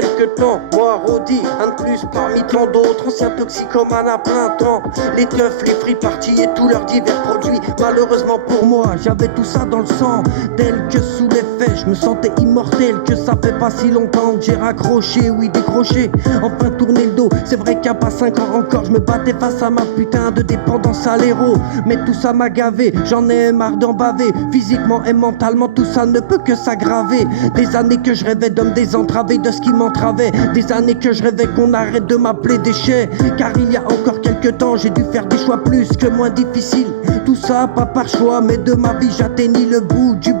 quelques temps. Moi, Rodi, un de plus parmi tant d'autres, anciens toxicomanes à plein temps. Les teufs, les free parties et tous leurs divers produits. Malheureusement pour moi, j'avais tout ça dans le sang. Tel que sous l'effet, je me sentais immortel. Que ça fait pas si longtemps que j'ai raccroché, oui décroché. Enfin tourné le dos, c'est vrai qu'il y a pas 5 ans encore, je me battais face à ma putain de dépendance à l'héros. Mais tout ça m'a gavé, j'en ai marre d'en baver. Physiquement et mentalement, tout ça ne peut que s'aggraver. Des années que je rêvais d'hommes désentravé de ce qui m'entravait. Des années que je rêvais qu'on arrête de m'appeler déchet. Car il y a encore quelques temps, j'ai dû faire des choix plus que moins difficiles. Tout ça pas par choix, mais de ma vie j'atteignis le bout du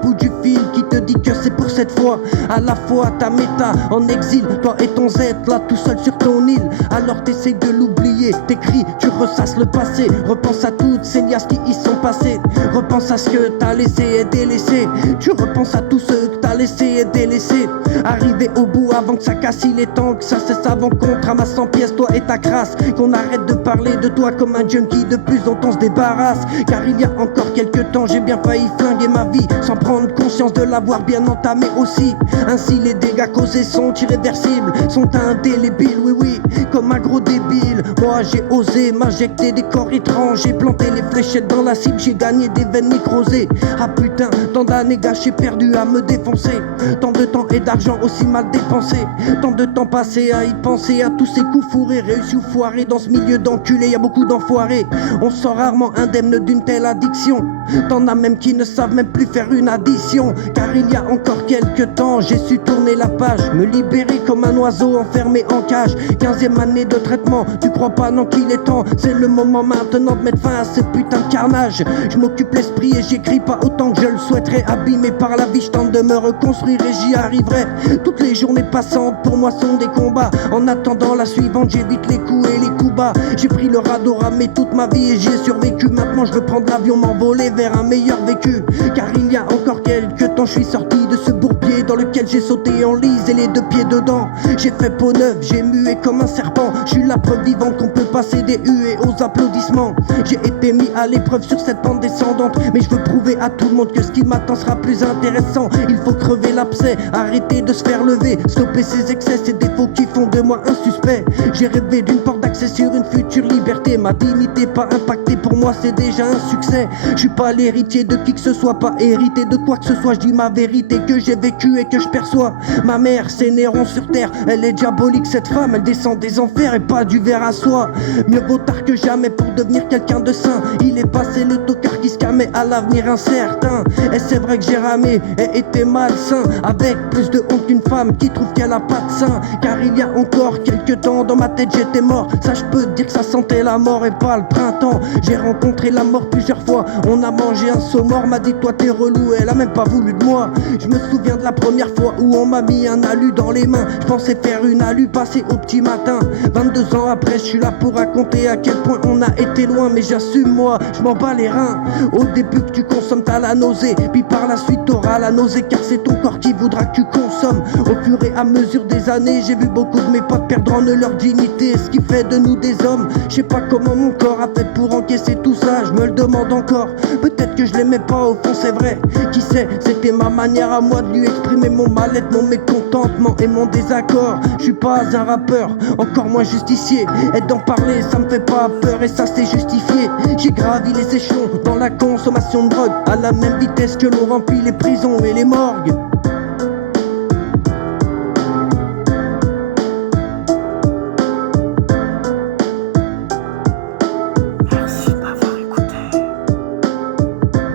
fil qui te dit que c'est pour cette fois. À la fois ta méta en exil, toi et ton Z là tout seul sur ton île. Alors t'essayes de l'oublier, t'écris, tu ressasses le passé. Repense à toutes ces liasses qui y sont passées. Repense à ce que t'as laissé et délaissé. Tu repenses à tous ceux que t'as laissé et délaissé. Arrivé au bout avant que ça casse, il est temps que ça cesse avant qu'on te ramasse en pièces, toi et ta crasse. Qu'on arrête de parler de toi comme un junkie de plus dont on se débarrasse. Car il y a encore quelques temps, j'ai bien failli flinguer ma vie sans prendre conscience de l'avoir bien entamé aussi. Ainsi les dégâts causés sont irréversibles, sont indélébiles, oui oui, comme un gros débile. Moi j'ai osé m'injecter des corps étranges, j'ai planté les fléchettes dans la cible, j'ai gagné des veines nécrosées. Ah putain, tant d'années gâchées perdues à me défoncer. Tant de temps et d'argent aussi mal dépensé. Tant de temps passé à y penser, à tous ces coups fourrés, réussis ou foirés. Dans ce milieu d'enculés, y a beaucoup d'enfoirés. On sort rarement indemne d'une telle addiction. T'en as même qui ne savent même plus faire une addition. Car il y a encore quelques temps, j'ai su tourner la page, me libérer comme un oiseau enfermé en cage. 15e année de traitement, tu crois pas non qu'il est temps. C'est le moment maintenant de mettre fin à ce putain de carnage. Je m'occupe l'esprit et j'écris pas autant que je le souhaiterais. Abîmé par la vie, je tente de me reconstruire et j'y arriverai. Toutes les journées passantes pour moi sont des combats. En attendant la suivante, j'évite les coups et les coups bas. J'ai pris le radeau ramé toute ma vie et j'y ai survécu. Maintenant je veux prendre l'avion, m'envoler vers un meilleur vécu. Car il y a encore quelques temps, je suis sorti de ce bourbier dans lequel j'ai sauté en lise et les 2 pieds dedans. J'ai fait peau neuve, j'ai mué comme un serpent. Je suis la preuve vivante qu'on peut passer des huées aux applaudissements. J'ai été mis à l'épreuve sur cette pente descendante, mais je veux prouver à tout le monde que ce qui m'attend sera plus intéressant. Il faut crever l'abcès, arrêter de se faire lever, stopper ces excès, ces défauts qui font de moi un suspect. J'ai rêvé d'une porte d'accès sur une future liberté. Ma dignité pas impactée, pour moi c'est déjà un succès. Je suis pas l'héritier de qui que ce soit, pas hérité de quoi que ce soit. Je dis ma vérité que j'ai vécu et que je perçois. Ma mère c'est Néron sur terre, elle est diabolique cette femme. Elle descend des enfers et pas du verre à soie. Mieux vaut tard que jamais pour devenir quelqu'un de sain. Il est passé le tocard qui se calmait à l'avenir incertain. Et c'est vrai que j'ai ramé et été malsain, avec plus de honte qu'une femme qui trouve qu'elle a pas de sein. Car il y a encore quelques temps dans ma tête j'étais mort. Ça je peux te dire que ça sentait la mort et pas le printemps. J'ai rencontré la mort plusieurs fois. On a mangé un saumon, m'a dit toi t'es relou, elle a même pas voulu de moi. Je me souviens de la première fois où on m'a mis un alu dans les mains. Je pensais faire une alu passer au petit matin. 22 ans après je suis là pour raconter à quel point on a été loin. Mais j'assume moi, je m'en bats les reins. Au début que tu consommes t'as la nausée, puis par la suite t'auras la nausée. Car c'est ton corps qui voudra que tu consommes. Au fur et à mesure des années, j'ai vu beaucoup de mes potes perdre en eux leur dignité, ce qui fait de nous des hommes. Je sais pas comment mon corps a fait pour encaisser tout ça, je me le demande encore. Peut-être que je l'aimais pas au fond, c'est vrai. Qui sait, c'était ma manière à moi de lui exprimer mon mal-être, mon mécontentement et mon désaccord. Je suis pas un rappeur, encore moins justicier. Et d'en parler, ça me fait pas peur et ça c'est justifié. J'ai gravi les échelons dans la consommation de drogue, à la même vitesse que l'on remplit les prisons et les morgues.